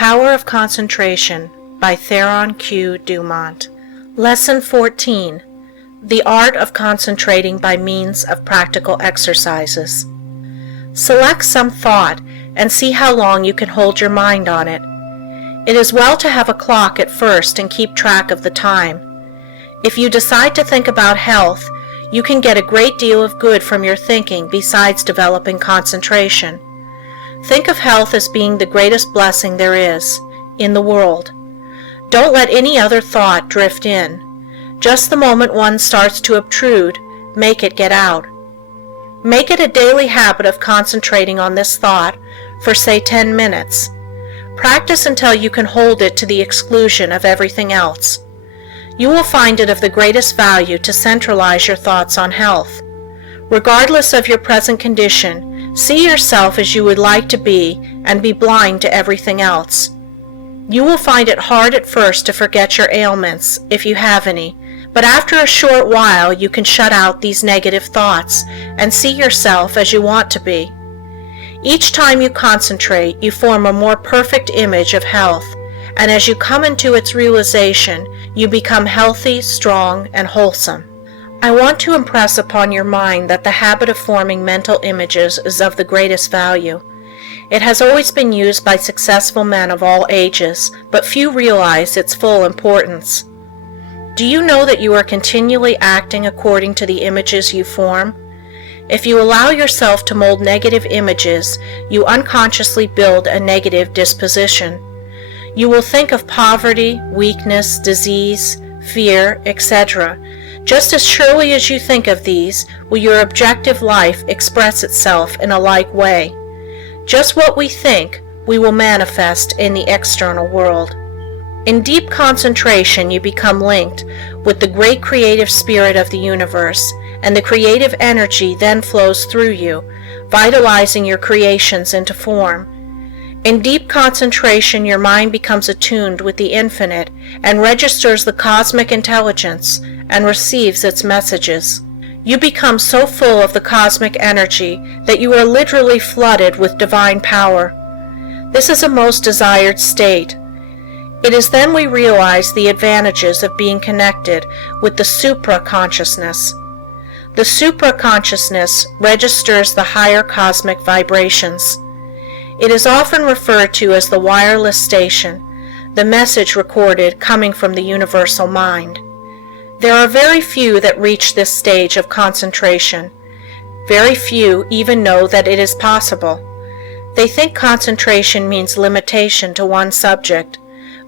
Power of Concentration by Theron Q. Dumont. Lesson 14. The Art of Concentrating by Means of Practical Exercises. Select some thought and see how long you can hold your mind on it. It is well to have a clock at first and keep track of the time. If you decide to think about health, you can get a great deal of good from your thinking besides developing concentration. Think of health as being the greatest blessing there is in the world. Don't let any other thought drift in. Just the moment one starts to obtrude, make it get out. Make it a daily habit of concentrating on this thought for, say, 10 minutes. Practice until you can hold it to the exclusion of everything else. You will find it of the greatest value to centralize your thoughts on health. Regardless of your present condition, see yourself as you would like to be and be blind to everything else. You will find it hard at first to forget your ailments, if you have any, but after a short while you can shut out these negative thoughts and see yourself as you want to be. Each time you concentrate, you form a more perfect image of health, and as you come into its realization, you become healthy, strong, and wholesome. I want to impress upon your mind that the habit of forming mental images is of the greatest value. It has always been used by successful men of all ages, but few realize its full importance. Do you know that you are continually acting according to the images you form? If you allow yourself to mold negative images, you unconsciously build a negative disposition. You will think of poverty, weakness, disease, fear, etc. Just as surely as you think of these, will your objective life express itself in a like way. Just what we think, we will manifest in the external world. In deep concentration, you become linked with the great creative spirit of the universe, and the creative energy then flows through you, vitalizing your creations into form. In deep concentration, your mind becomes attuned with the infinite and registers the cosmic intelligence and receives its messages. You become so full of the cosmic energy that you are literally flooded with divine power. This is a most desired state. It is then we realize the advantages of being connected with the supra-consciousness. The supra-consciousness registers the higher cosmic vibrations. It is often referred to as the wireless station, the message recorded coming from the universal mind. There are very few that reach this stage of concentration. Very few even know that it is possible. They think concentration means limitation to one subject,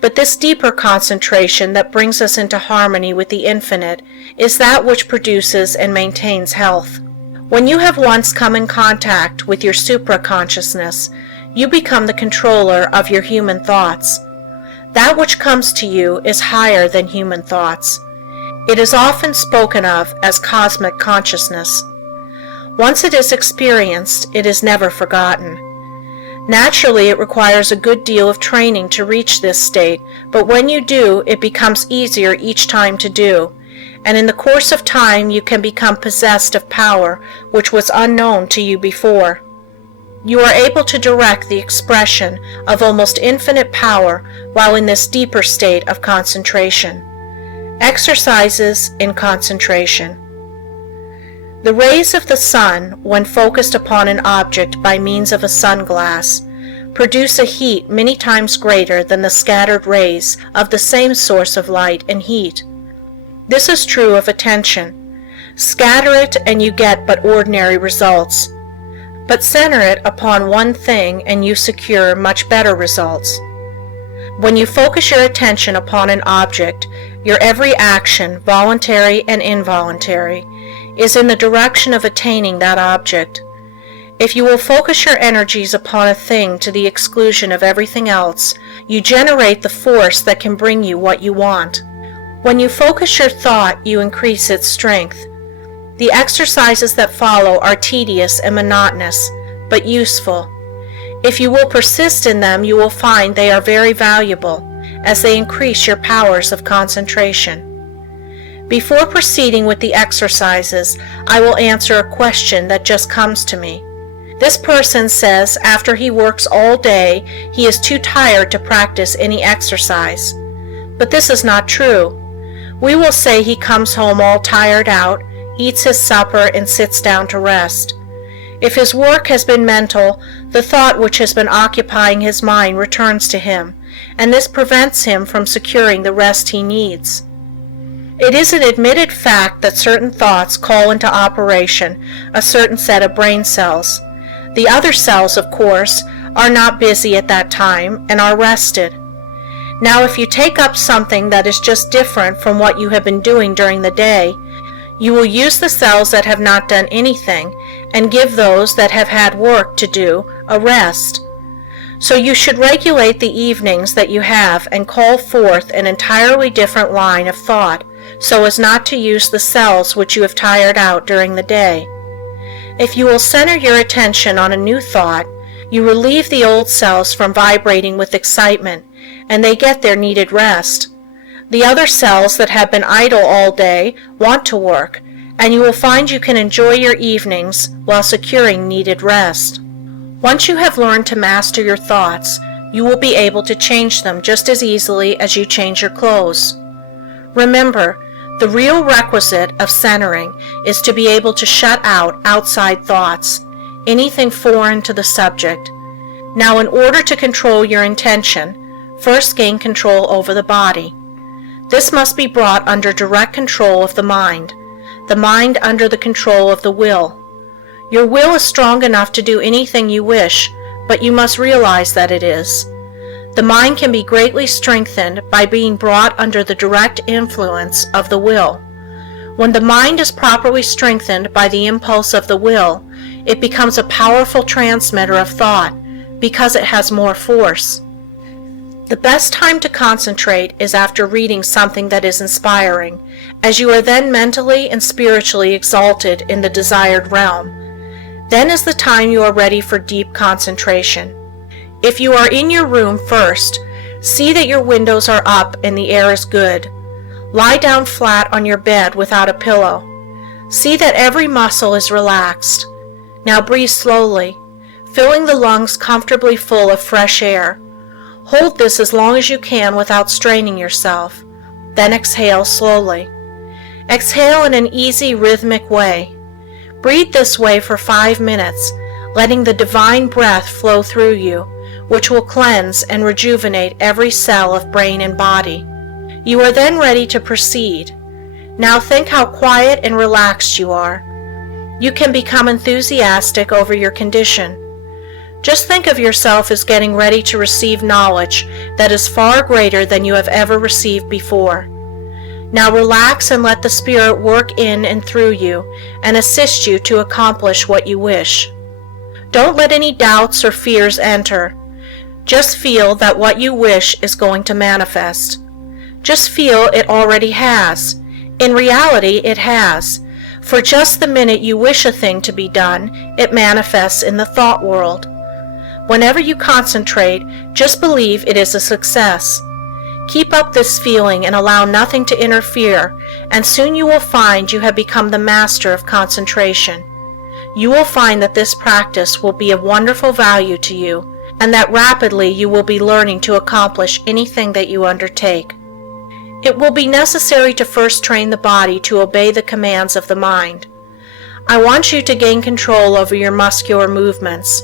but this deeper concentration that brings us into harmony with the infinite is that which produces and maintains health. When you have once come in contact with your supra-consciousness, you become the controller of your human thoughts. That which comes to you is higher than human thoughts. It is often spoken of as cosmic consciousness. Once it is experienced, it is never forgotten. Naturally, it requires a good deal of training to reach this state, but when you do, it becomes easier each time to do, and in the course of time you can become possessed of power which was unknown to you before. You are able to direct the expression of almost infinite power while in this deeper state of concentration. Exercises in concentration. The rays of the sun, when focused upon an object by means of a sunglass, produce a heat many times greater than the scattered rays of the same source of light and heat. This is true of attention. Scatter it and you get but ordinary results. But center it upon one thing and you secure much better results. When you focus your attention upon an object, your every action, voluntary and involuntary, is in the direction of attaining that object. If you will focus your energies upon a thing to the exclusion of everything else, you generate the force that can bring you what you want. When you focus your thought, you increase its strength. The exercises that follow are tedious and monotonous, but useful. If you will persist in them, you will find they are very valuable, as they increase your powers of concentration. Before proceeding with the exercises, I will answer a question that just comes to me. This person says after he works all day, he is too tired to practice any exercise. But this is not true. We will say he comes home all tired out, eats his supper, and sits down to rest. If his work has been mental, the thought which has been occupying his mind returns to him, and this prevents him from securing the rest he needs. It is an admitted fact that certain thoughts call into operation a certain set of brain cells. The other cells, of course, are not busy at that time and are rested. Now, if you take up something that is just different from what you have been doing during the day, you will use the cells that have not done anything and give those that have had work to do a rest. So you should regulate the evenings that you have and call forth an entirely different line of thought so as not to use the cells which you have tired out during the day. If you will center your attention on a new thought, you relieve the old cells from vibrating with excitement, and they get their needed rest. The other cells that have been idle all day want to work, and you will find you can enjoy your evenings while securing needed rest. Once you have learned to master your thoughts, you will be able to change them just as easily as you change your clothes. Remember, the real requisite of centering is to be able to shut out outside thoughts, anything foreign to the subject. Now, in order to control your intention, first gain control over the body. This must be brought under direct control of the mind under the control of the will. Your will is strong enough to do anything you wish, but you must realize that it is. The mind can be greatly strengthened by being brought under the direct influence of the will. When the mind is properly strengthened by the impulse of the will, it becomes a powerful transmitter of thought because it has more force. The best time to concentrate is after reading something that is inspiring, as you are then mentally and spiritually exalted in the desired realm. Then is the time you are ready for deep concentration. If you are in your room first, see that your windows are up and the air is good. Lie down flat on your bed without a pillow. See that every muscle is relaxed. Now breathe slowly, filling the lungs comfortably full of fresh air. Hold this as long as you can without straining yourself. Then exhale slowly. Exhale in an easy, rhythmic way. Breathe this way for 5 minutes, letting the divine breath flow through you, which will cleanse and rejuvenate every cell of brain and body. You are then ready to proceed. Now think how quiet and relaxed you are. You can become enthusiastic over your condition. Just think of yourself as getting ready to receive knowledge that is far greater than you have ever received before. Now relax and let the Spirit work in and through you and assist you to accomplish what you wish. Don't let any doubts or fears enter. Just feel that what you wish is going to manifest. Just feel it already has. In reality, it has. For just the minute you wish a thing to be done, it manifests in the thought world. Whenever you concentrate, just believe it is a success. Keep up this feeling and allow nothing to interfere, and soon you will find you have become the master of concentration. You will find that this practice will be of wonderful value to you, and that rapidly you will be learning to accomplish anything that you undertake. It will be necessary to first train the body to obey the commands of the mind. I want you to gain control over your muscular movements.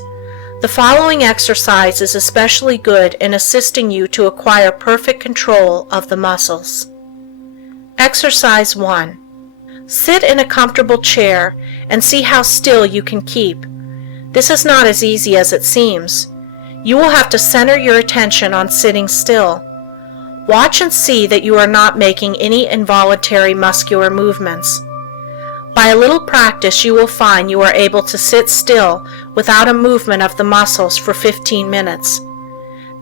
The following exercise is especially good in assisting you to acquire perfect control of the muscles. Exercise 1. Sit in a comfortable chair and see how still you can keep. This is not as easy as it seems. You will have to center your attention on sitting still. Watch and see that you are not making any involuntary muscular movements. By a little practice, you will find you are able to sit still without a movement of the muscles for 15 minutes.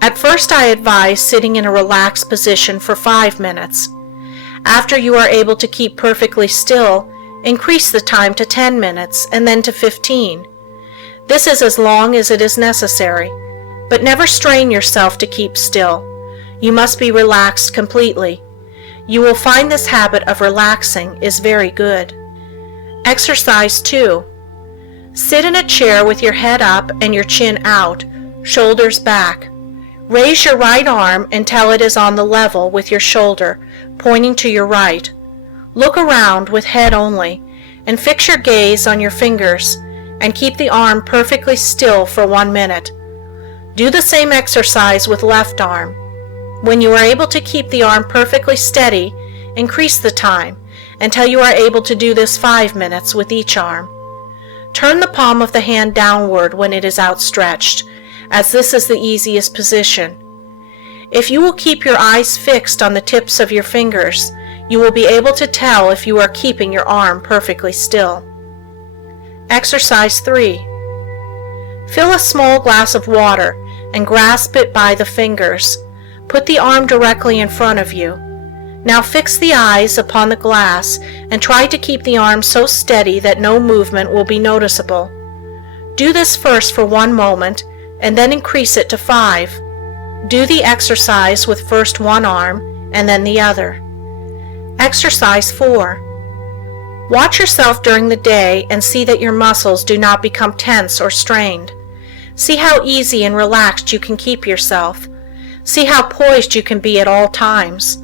At first, I advise sitting in a relaxed position for 5 minutes. After you are able to keep perfectly still, increase the time to 10 minutes and then to 15. This is as long as it is necessary, but never strain yourself to keep still. You must be relaxed completely. You will find this habit of relaxing is very good. Exercise 2. Sit in a chair with your head up and your chin out, shoulders back. Raise your right arm until it is on the level with your shoulder, pointing to your right. Look around with head only, and fix your gaze on your fingers, and keep the arm perfectly still for 1 minute. Do the same exercise with left arm. When you are able to keep the arm perfectly steady, increase the time until you are able to do this 5 minutes with each arm. Turn the palm of the hand downward when it is outstretched, as this is the easiest position. If you will keep your eyes fixed on the tips of your fingers, you will be able to tell if you are keeping your arm perfectly still. Exercise 3. Fill a small glass of water and grasp it by the fingers. Put the arm directly in front of you. Now fix the eyes upon the glass and try to keep the arm so steady that no movement will be noticeable. Do this first for 1 moment and then increase it to 5. Do the exercise with first one arm and then the other. Exercise 4. Watch yourself during the day and see that your muscles do not become tense or strained. See how easy and relaxed you can keep yourself. See how poised you can be at all times.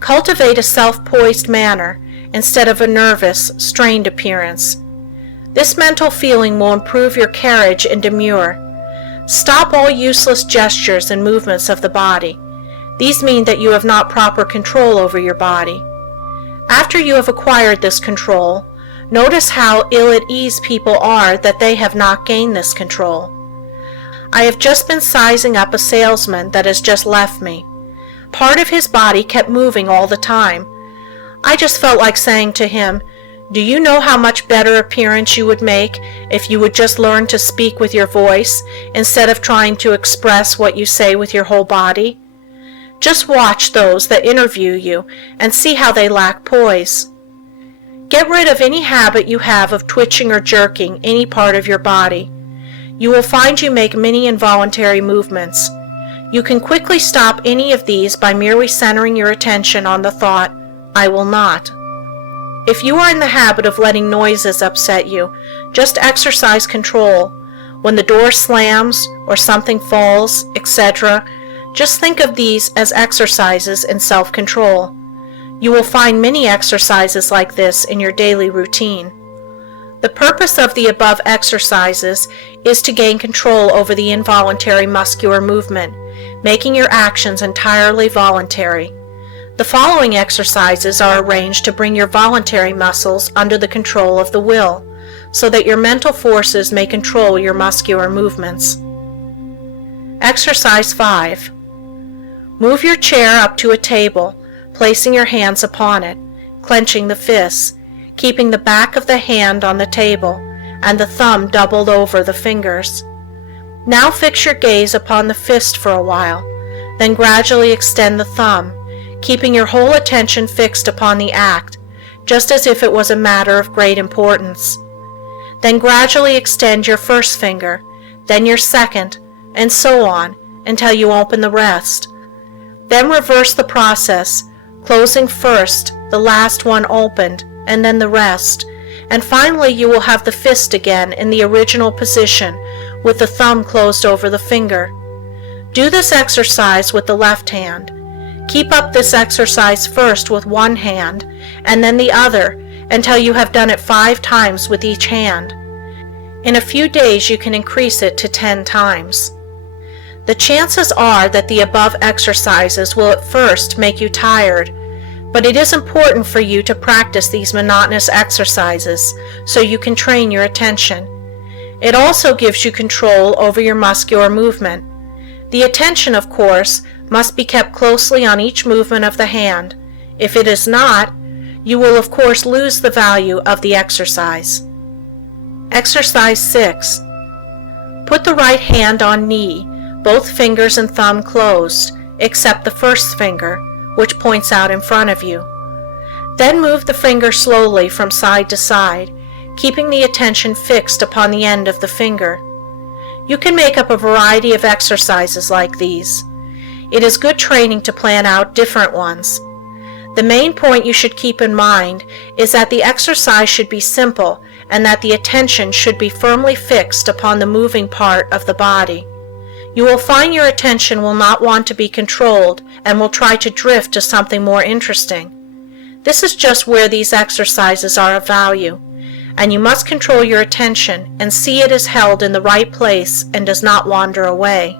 Cultivate a self-poised manner instead of a nervous, strained appearance. This mental feeling will improve your carriage and demure. Stop all useless gestures and movements of the body. These mean that you have not proper control over your body. After you have acquired this control, notice how ill at ease people are that they have not gained this control. I have just been sizing up a salesman that has just left me. Part of his body kept moving all the time. I just felt like saying to him, "Do you know how much better appearance you would make if you would just learn to speak with your voice instead of trying to express what you say with your whole body? Just watch those that interview you and see how they lack poise." Get rid of any habit you have of twitching or jerking any part of your body. You will find you make many involuntary movements. You can quickly stop any of these by merely centering your attention on the thought, "I will not." If you are in the habit of letting noises upset you, just exercise control. When the door slams or something falls, etc., just think of these as exercises in self-control. You will find many exercises like this in your daily routine. The purpose of the above exercises is to gain control over the involuntary muscular movement, making your actions entirely voluntary. The following exercises are arranged to bring your voluntary muscles under the control of the will, so that your mental forces may control your muscular movements. Exercise 5. Move your chair up to a table, placing your hands upon it, clenching the fists, keeping the back of the hand on the table and the thumb doubled over the fingers. Now fix your gaze upon the fist for a while, then gradually extend the thumb, keeping your whole attention fixed upon the act, just as if it was a matter of great importance. Then gradually extend your first finger, then your second, and so on, until you open the rest. Then reverse the process, closing first, the last one opened, and then the rest, and finally you will have the fist again in the original position with the thumb closed over the finger. Do this exercise with the left hand. Keep up this exercise first with one hand and then the other until you have done it 5 times with each hand. In a few days you can increase it to 10 times. The chances are that the above exercises will at first make you tired, but it is important for you to practice these monotonous exercises so you can train your attention. It also gives you control over your muscular movement. The attention, of course, must be kept closely on each movement of the hand. If it is not, you will of course lose the value of the exercise. Exercise 6. Put the right hand on knee, both fingers and thumb closed, except the first finger, which points out in front of you. Then move the finger slowly from side to side, keeping the attention fixed upon the end of the finger. You can make up a variety of exercises like these. It is good training to plan out different ones. The main point you should keep in mind is that the exercise should be simple and that the attention should be firmly fixed upon the moving part of the body. You will find your attention will not want to be controlled and will try to drift to something more interesting. This is just where these exercises are of value, and you must control your attention and see it is held in the right place and does not wander away.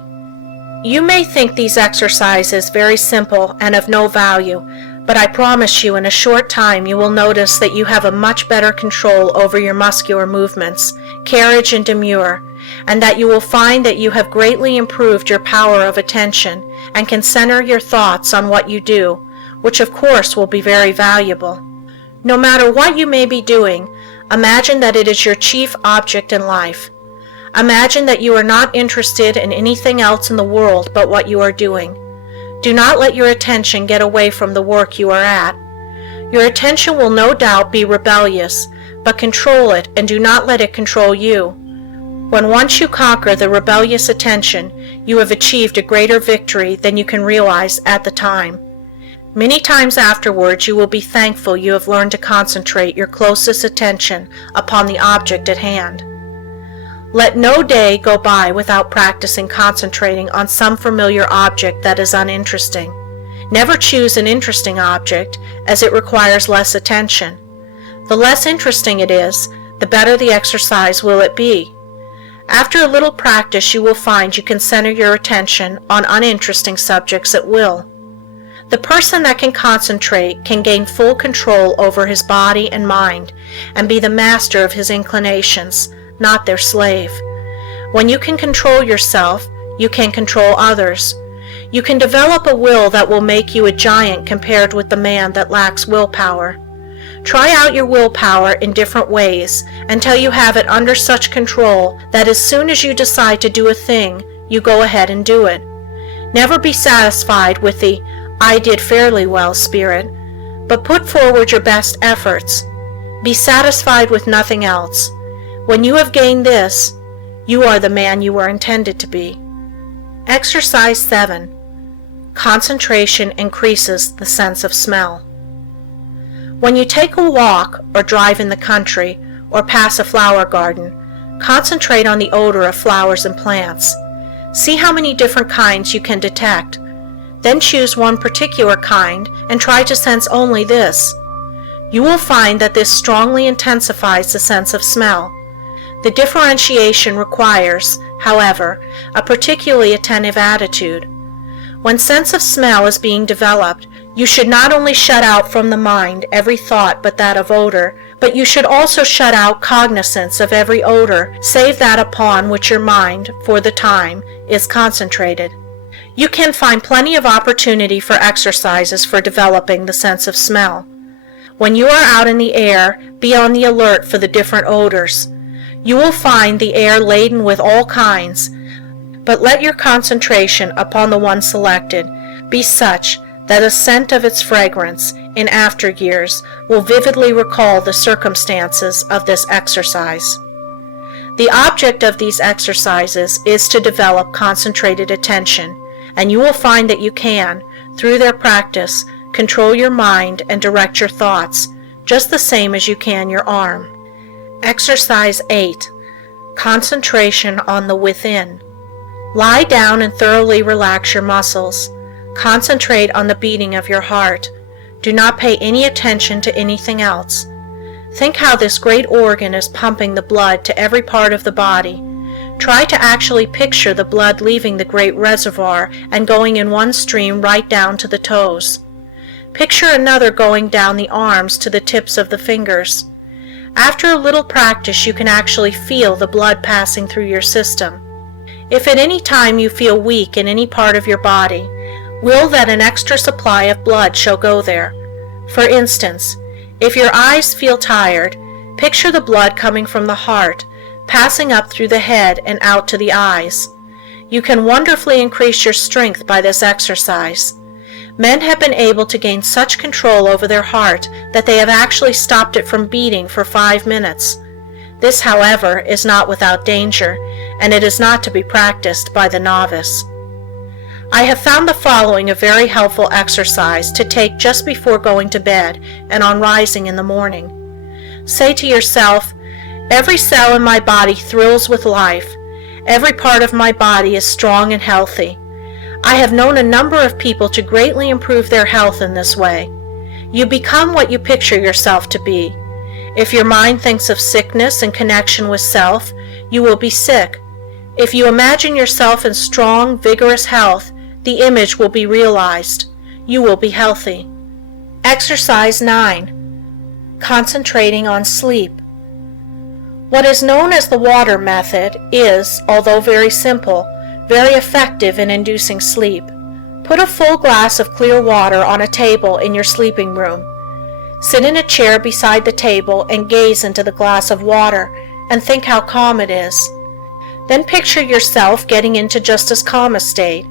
You may think these exercises very simple and of no value, but I promise you in a short time you will notice that you have a much better control over your muscular movements, carriage and demure, and that you will find that you have greatly improved your power of attention and can center your thoughts on what you do, which of course will be very valuable. No matter what you may be doing, imagine that it is your chief object in life. Imagine that you are not interested in anything else in the world but what you are doing. Do not let your attention get away from the work you are at. Your attention will no doubt be rebellious, but control it and do not let it control you. When once you conquer the rebellious attention, you have achieved a greater victory than you can realize at the time. Many times afterwards you will be thankful you have learned to concentrate your closest attention upon the object at hand. Let no day go by without practicing concentrating on some familiar object that is uninteresting. Never choose an interesting object, as it requires less attention. The less interesting it is, the better the exercise will it be. After a little practice you will find you can center your attention on uninteresting subjects at will. The person that can concentrate can gain full control over his body and mind and be the master of his inclinations, not their slave. When you can control yourself, you can control others. You can develop a will that will make you a giant compared with the man that lacks willpower. Try out your willpower in different ways until you have it under such control that as soon as you decide to do a thing, you go ahead and do it. Never be satisfied with the "I did fairly well" spirit, but put forward your best efforts. Be satisfied with nothing else. When you have gained this, you are the man you were intended to be. Exercise 7. Concentration increases the sense of smell. When you take a walk or drive in the country or pass a flower garden, concentrate on the odor of flowers and plants. See how many different kinds you can detect. Then choose one particular kind and try to sense only this. You will find that this strongly intensifies the sense of smell. The differentiation requires, however, a particularly attentive attitude. When sense of smell is being developed, you should not only shut out from the mind every thought but that of odor, but you should also shut out cognizance of every odor save that upon which your mind, for the time, is concentrated. You can find plenty of opportunity for exercises for developing the sense of smell. When you are out in the air, be on the alert for the different odors. You will find the air laden with all kinds, but let your concentration upon the one selected be such that a scent of its fragrance in after years will vividly recall the circumstances of this exercise. The object of these exercises is to develop concentrated attention, and you will find that you can, through their practice, control your mind and direct your thoughts, just the same as you can your arm. Exercise 8. Concentration on the within. Lie down and thoroughly relax your muscles. Concentrate on the beating of your heart. Do not pay any attention to anything else. Think how this great organ is pumping the blood to every part of the body. Try to actually picture the blood leaving the great reservoir and going in one stream right down to the toes. Picture another going down the arms to the tips of the fingers. After a little practice, you can actually feel the blood passing through your system. If at any time you feel weak in any part of your body, will that an extra supply of blood shall go there. For instance, if your eyes feel tired, picture the blood coming from the heart, passing up through the head and out to the eyes. You can wonderfully increase your strength by this exercise. Men have been able to gain such control over their heart that they have actually stopped it from beating for 5 minutes. This, however, is not without danger, and it is not to be practiced by the novice. I have found the following a very helpful exercise to take just before going to bed and on rising in the morning. Say to yourself, Every cell in my body thrills with life. Every part of my body is strong and healthy. I have known a number of people to greatly improve their health in this way. You become what you picture yourself to be. If your mind thinks of sickness in connection with self, you will be sick. If you imagine yourself in strong, vigorous health, the image will be realized. You will be healthy. Exercise 9. Concentrating on sleep. What is known as the water method is, although very simple, very effective in inducing sleep. Put a full glass of clear water on a table in your sleeping room. Sit in a chair beside the table and gaze into the glass of water and think how calm it is. Then picture yourself getting into just as calm a state.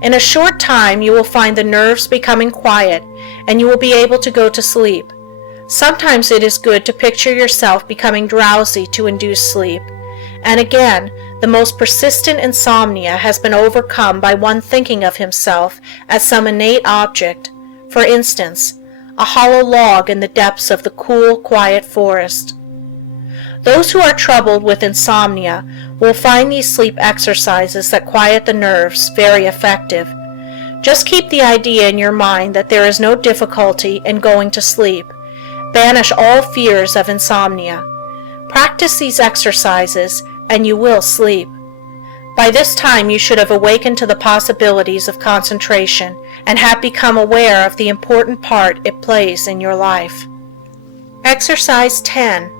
In a short time you will find the nerves becoming quiet and you will be able to go to sleep. Sometimes it is good to picture yourself becoming drowsy to induce sleep. And again, the most persistent insomnia has been overcome by one thinking of himself as some innate object, for instance, a hollow log in the depths of the cool, quiet forest. Those who are troubled with insomnia will find these sleep exercises that quiet the nerves very effective. Just keep the idea in your mind that there is no difficulty in going to sleep. Banish all fears of insomnia. Practice these exercises and you will sleep. By this time you should have awakened to the possibilities of concentration and have become aware of the important part it plays in your life. Exercise 10.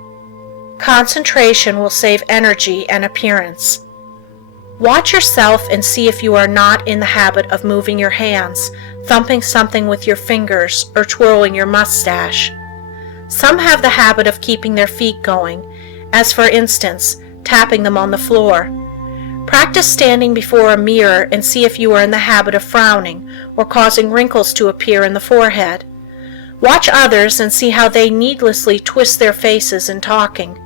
Concentration will save energy and appearance. Watch yourself and see if you are not in the habit of moving your hands, thumping something with your fingers, or twirling your mustache. Some have the habit of keeping their feet going, as for instance, tapping them on the floor. Practice standing before a mirror and see if you are in the habit of frowning or causing wrinkles to appear in the forehead. Watch others and see how they needlessly twist their faces in talking.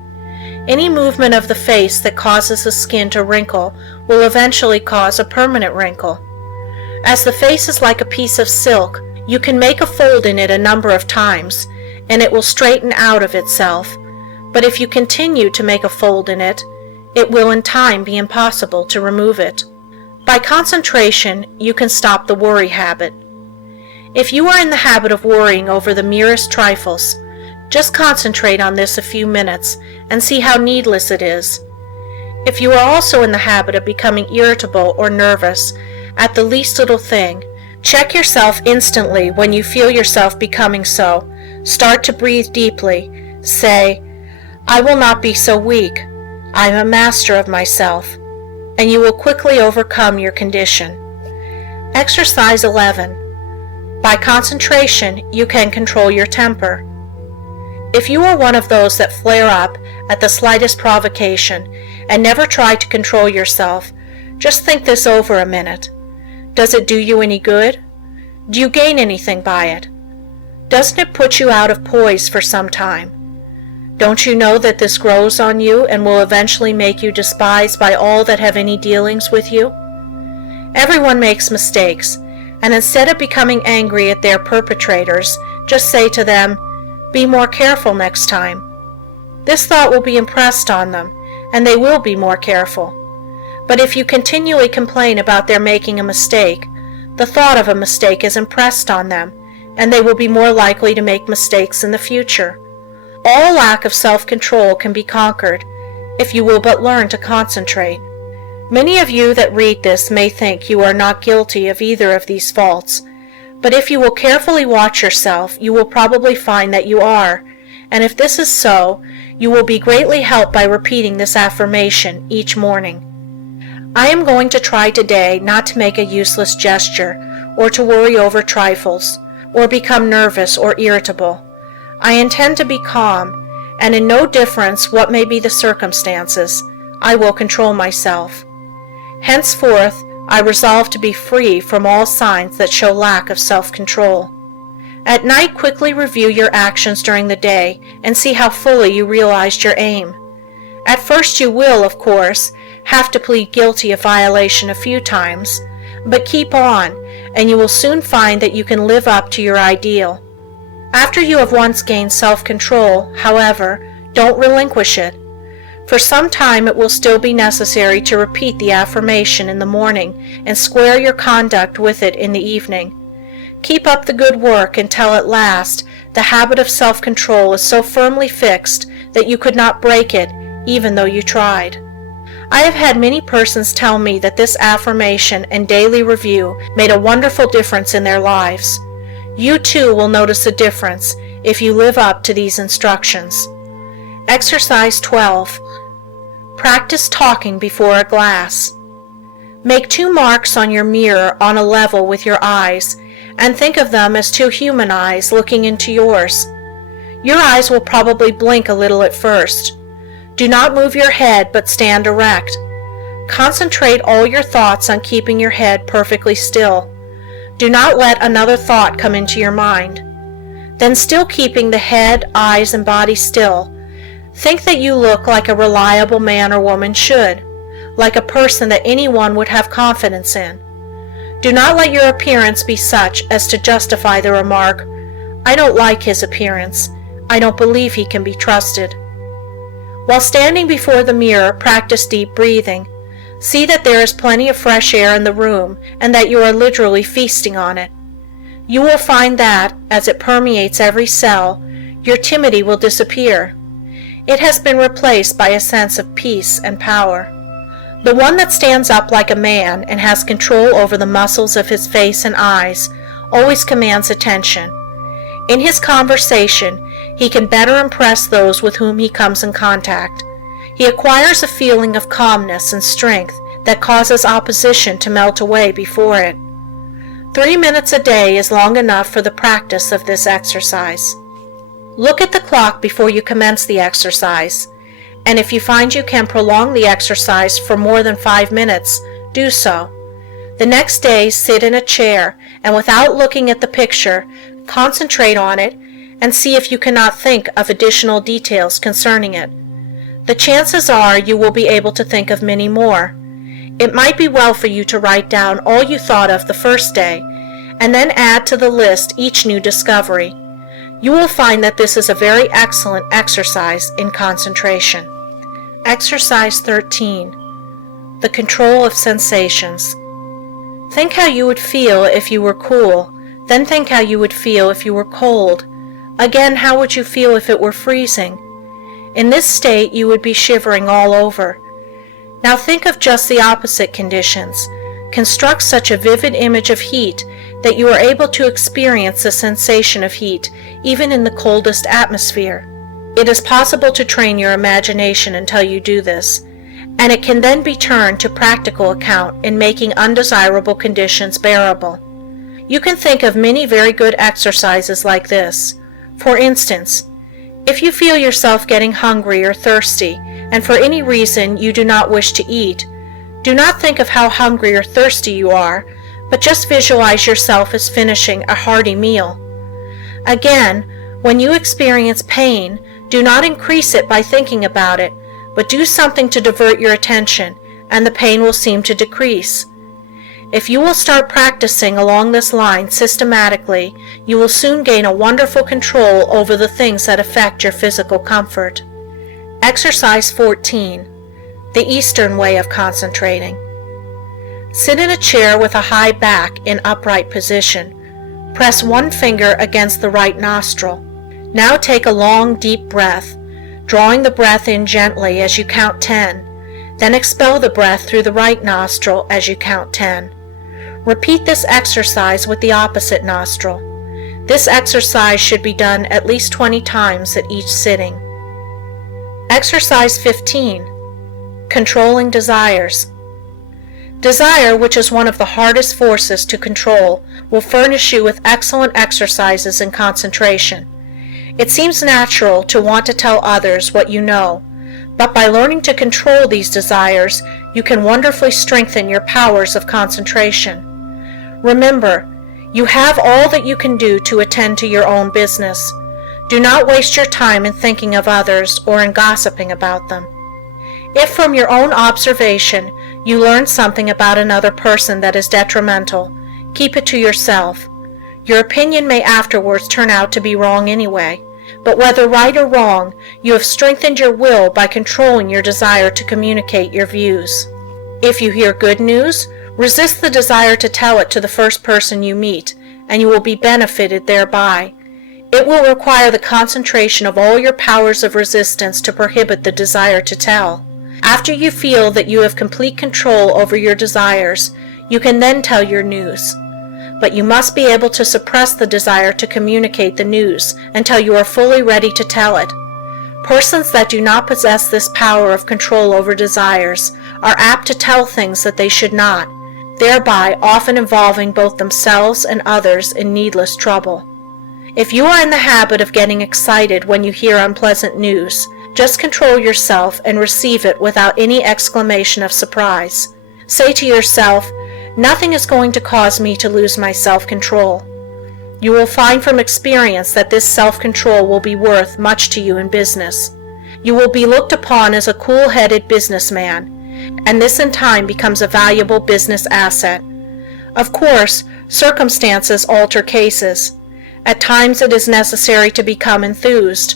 Any movement of the face that causes the skin to wrinkle will eventually cause a permanent wrinkle. As the face is like a piece of silk, you can make a fold in it a number of times, and it will straighten out of itself. But if you continue to make a fold in it, it will in time be impossible to remove it. By concentration, you can stop the worry habit. If you are in the habit of worrying over the merest trifles, just concentrate on this a few minutes and see how needless it is. If you are also in the habit of becoming irritable or nervous at the least little thing, check yourself instantly when you feel yourself becoming so. Start to breathe deeply. Say, "I will not be so weak. I am a master of myself," and you will quickly overcome your condition. Exercise 11. By concentration, you can control your temper. If you are one of those that flare up at the slightest provocation and never try to control yourself, just think this over a minute. Does it do you any good? Do you gain anything by it? Doesn't it put you out of poise for some time? Don't you know that this grows on you and will eventually make you despised by all that have any dealings with you? Everyone makes mistakes, and instead of becoming angry at their perpetrators, just say to them, "Be more careful next time." This thought will be impressed on them, and they will be more careful. But if you continually complain about their making a mistake, the thought of a mistake is impressed on them, and they will be more likely to make mistakes in the future. All lack of self-control can be conquered if you will but learn to concentrate. Many of you that read this may think you are not guilty of either of these faults, but if you will carefully watch yourself, you will probably find that you are, and if this is so, you will be greatly helped by repeating this affirmation each morning. I am going to try today not to make a useless gesture, or to worry over trifles, or become nervous or irritable. I intend to be calm, and in no difference what may be the circumstances, I will control myself. Henceforth, I resolve to be free from all signs that show lack of self-control. At night, quickly review your actions during the day and see how fully you realized your aim. At first you will, of course, have to plead guilty of violation a few times, but keep on, and you will soon find that you can live up to your ideal. After you have once gained self-control, however, don't relinquish it. For some time it will still be necessary to repeat the affirmation in the morning and square your conduct with it in the evening. Keep up the good work until at last the habit of self-control is so firmly fixed that you could not break it even though you tried. I have had many persons tell me that this affirmation and daily review made a wonderful difference in their lives. You too will notice a difference if you live up to these instructions. Exercise 12. Practice talking before a glass. Make 2 marks on your mirror on a level with your eyes, and think of them as 2 human eyes looking into yours. Your eyes will probably blink a little at first. Do not move your head, but stand erect. Concentrate all your thoughts on keeping your head perfectly still. Do not let another thought come into your mind. Then, still keeping the head, eyes, and body still, think that you look like a reliable man or woman should, like a person that anyone would have confidence in. Do not let your appearance be such as to justify the remark, "I don't like his appearance. I don't believe he can be trusted." While standing before the mirror, practice deep breathing. See that there is plenty of fresh air in the room and that you are literally feasting on it. You will find that, as it permeates every cell, your timidity will disappear. It has been replaced by a sense of peace and power. The one that stands up like a man and has control over the muscles of his face and eyes always commands attention. In his conversation, he can better impress those with whom he comes in contact. He acquires a feeling of calmness and strength that causes opposition to melt away before it. 3 minutes a day is long enough for the practice of this exercise. Look at the clock before you commence the exercise, and if you find you can prolong the exercise for more than 5 minutes, do so. The next day, sit in a chair, and without looking at the picture, concentrate on it and see if you cannot think of additional details concerning it. The chances are you will be able to think of many more. It might be well for you to write down all you thought of the first day, and then add to the list each new discovery. You will find that this is a very excellent exercise in concentration. Exercise 13. The control of sensations. Think how you would feel if you were cool, then think how you would feel if you were cold. Again, how would you feel if it were freezing? In this state, you would be shivering all over. Now think of just the opposite conditions. Construct such a vivid image of heat that you are able to experience the sensation of heat even in the coldest atmosphere. It is possible to train your imagination until you do this, and it can then be turned to practical account in making undesirable conditions bearable. You can think of many very good exercises like this. For instance, if you feel yourself getting hungry or thirsty, and for any reason you do not wish to eat, do not think of how hungry or thirsty you are, but just visualize yourself as finishing a hearty meal. Again, when you experience pain, do not increase it by thinking about it, but do something to divert your attention, and the pain will seem to decrease. If you will start practicing along this line systematically, you will soon gain a wonderful control over the things that affect your physical comfort. Exercise 14. The Eastern way of concentrating. Sit in a chair with a high back in upright position. Press one finger against the right nostril. Now take a long, deep breath, drawing the breath in gently as you count 10. Then expel the breath through the right nostril as you count 10. Repeat this exercise with the opposite nostril. This exercise should be done at least 20 times at each sitting. Exercise 15. Controlling desires. Desire, which is one of the hardest forces to control, will furnish you with excellent exercises in concentration. It seems natural to want to tell others what you know, but by learning to control these desires, you can wonderfully strengthen your powers of concentration. Remember, you have all that you can do to attend to your own business. Do not waste your time in thinking of others or in gossiping about them. If from your own observation you learn something about another person that is detrimental, keep it to yourself. Your opinion may afterwards turn out to be wrong anyway, But whether right or wrong, you have strengthened your will by controlling your desire to communicate your views. If you hear good news, resist the desire to tell it to the first person you meet, and you will be benefited thereby. It will require the concentration of all your powers of resistance to prohibit the desire to tell. After you feel that you have complete control over your desires, you can then tell your news. But you must be able to suppress the desire to communicate the news until you are fully ready to tell it. Persons that do not possess this power of control over desires are apt to tell things that they should not, thereby often involving both themselves and others in needless trouble. If you are in the habit of getting excited when you hear unpleasant news, just control yourself and receive it without any exclamation of surprise. Say to yourself, "Nothing is going to cause me to lose my self-control." You will find from experience that this self-control will be worth much to you in business. You will be looked upon as a cool-headed businessman, and this in time becomes a valuable business asset. Of course, circumstances alter cases. At times it is necessary to become enthused,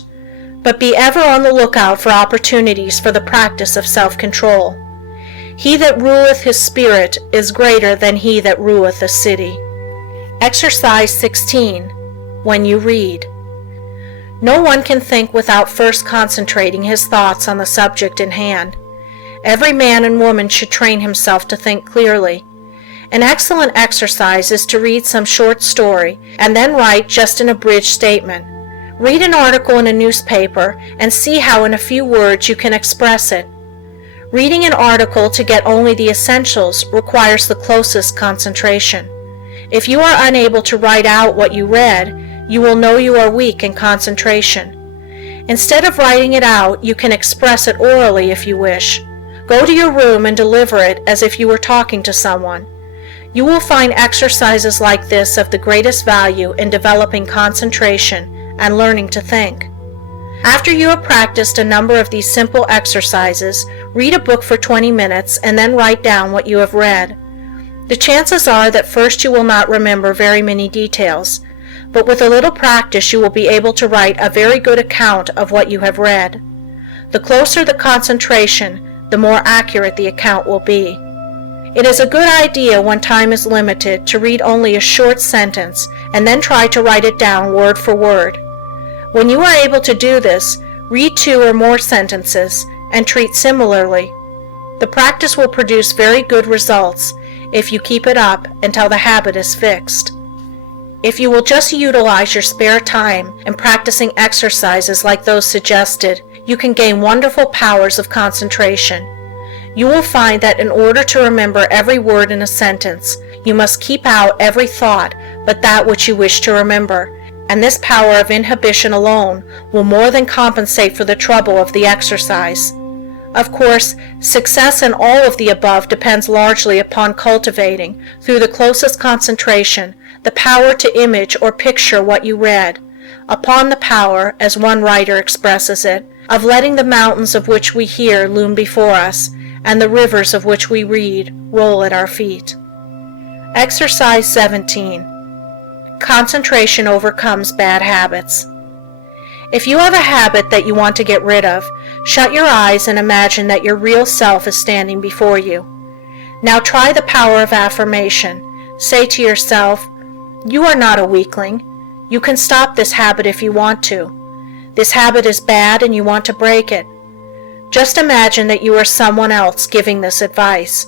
but be ever on the lookout for opportunities for the practice of self-control. He that ruleth his spirit is greater than he that ruleth a city. Exercise 16. When you read. No one can think without first concentrating his thoughts on the subject in hand. Every man and woman should train himself to think clearly. An excellent exercise is to read some short story and then write just an abridged statement. Read an article in a newspaper and see how in a few words you can express it. Reading an article to get only the essentials requires the closest concentration. If you are unable to write out what you read, you will know you are weak in concentration. Instead of writing it out, you can express it orally if you wish. Go to your room and deliver it as if you were talking to someone. You will find exercises like this of the greatest value in developing concentration and learning to think. After you have practiced a number of these simple exercises, read a book for 20 minutes and then write down what you have read. The chances are that first you will not remember very many details, but with a little practice you will be able to write a very good account of what you have read. The closer the concentration, the more accurate the account will be. It is a good idea when time is limited to read only a short sentence and then try to write it down word for word. When you are able to do this, read 2 or more sentences and treat similarly. The practice will produce very good results if you keep it up until the habit is fixed. If you will just utilize your spare time in practicing exercises like those suggested, you can gain wonderful powers of concentration. You will find that in order to remember every word in a sentence, you must keep out every thought but that which you wish to remember, and this power of inhibition alone will more than compensate for the trouble of the exercise. Of course, success in all of the above depends largely upon cultivating, through the closest concentration, the power to image or picture what you read, upon the power, as one writer expresses it, of letting the mountains of which we hear loom before us, and the rivers of which we read roll at our feet. Exercise 17. Concentration overcomes bad habits. If you have a habit that you want to get rid of, shut your eyes and imagine that your real self is standing before you. Now try the power of affirmation. Say to yourself, "You are not a weakling. You can stop this habit if you want to. This habit is bad and you want to break it." Just imagine that you are someone else giving this advice.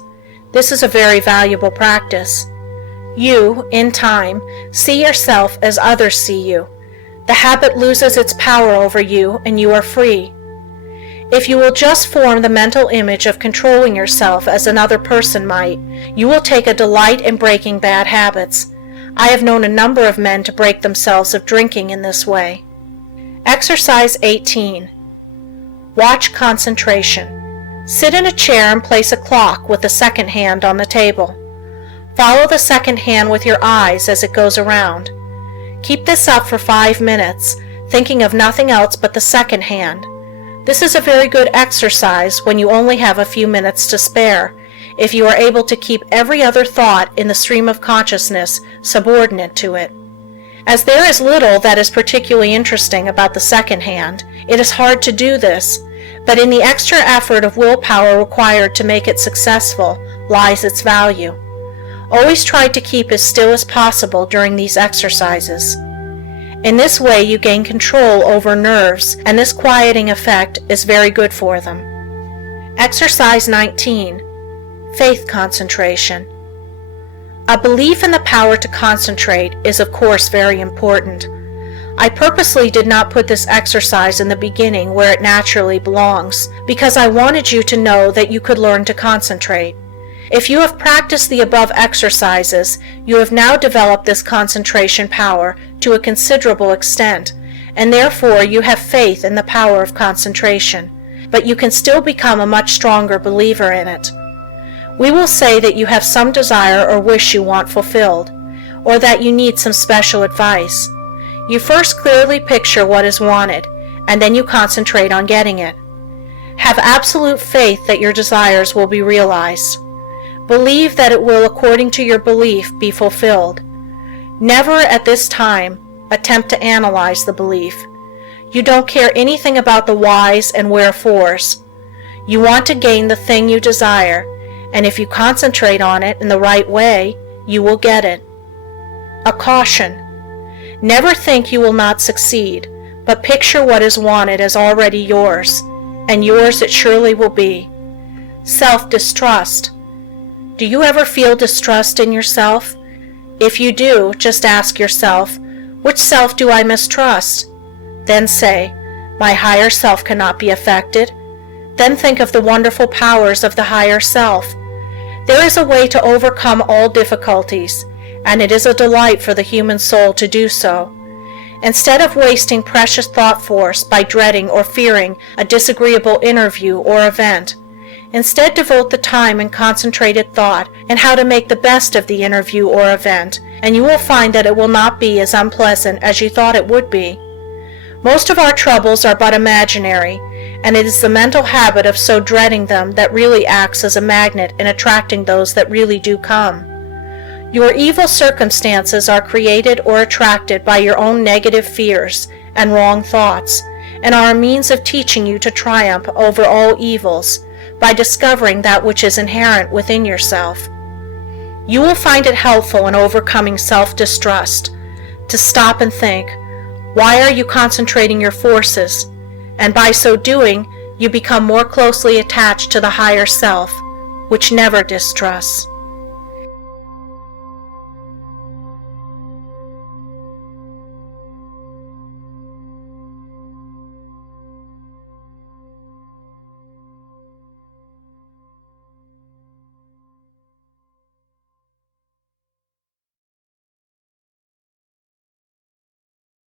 This is a very valuable practice. You, in time, see yourself as others see you. The habit loses its power over you and you are free. If you will just form the mental image of controlling yourself as another person might, you will take a delight in breaking bad habits. I have known a number of men to break themselves of drinking in this way. Exercise 18. Watch concentration. Sit in a chair and place a clock with the second hand on the table. Follow the second hand with your eyes as it goes around. Keep this up for 5 minutes, thinking of nothing else but the second hand. This is a very good exercise when you only have a few minutes to spare, if you are able to keep every other thought in the stream of consciousness subordinate to it. As there is little that is particularly interesting about the second hand, it is hard to do this, but in the extra effort of willpower required to make it successful lies its value. Always try to keep as still as possible during these exercises. In this way you gain control over nerves, and this quieting effect is very good for them. Exercise 19. Faith concentration. A belief in the power to concentrate is of course very important. I purposely did not put this exercise in the beginning where it naturally belongs, because I wanted you to know that you could learn to concentrate. If you have practiced the above exercises, you have now developed this concentration power to a considerable extent, and therefore you have faith in the power of concentration, but you can still become a much stronger believer in it. We will say that you have some desire or wish you want fulfilled, or that you need some special advice. You first clearly picture what is wanted, and then you concentrate on getting it. Have absolute faith that your desires will be realized. Believe that it will, according to your belief, be fulfilled. Never at this time attempt to analyze the belief. You don't care anything about the whys and wherefores. You want to gain the thing you desire, and if you concentrate on it in the right way, you will get it. A caution. Never think you will not succeed, but picture what is wanted as already yours, and yours it surely will be. Self-distrust. Do you ever feel distrust in yourself? If you do, just ask yourself, which self do I mistrust? Then say, my higher self cannot be affected. Then think of the wonderful powers of the higher self. There is a way to overcome all difficulties, and it is a delight for the human soul to do so. Instead of wasting precious thought force by dreading or fearing a disagreeable interview or event, instead devote the time and concentrated thought in how to make the best of the interview or event, and you will find that it will not be as unpleasant as you thought it would be. Most of our troubles are but imaginary, and it is the mental habit of so dreading them that really acts as a magnet in attracting those that really do come. Your evil circumstances are created or attracted by your own negative fears and wrong thoughts, and are a means of teaching you to triumph over all evils by discovering that which is inherent within yourself. You will find it helpful in overcoming self-distrust to stop and think, why are you concentrating your forces? And by so doing, you become more closely attached to the higher self, which never distrusts.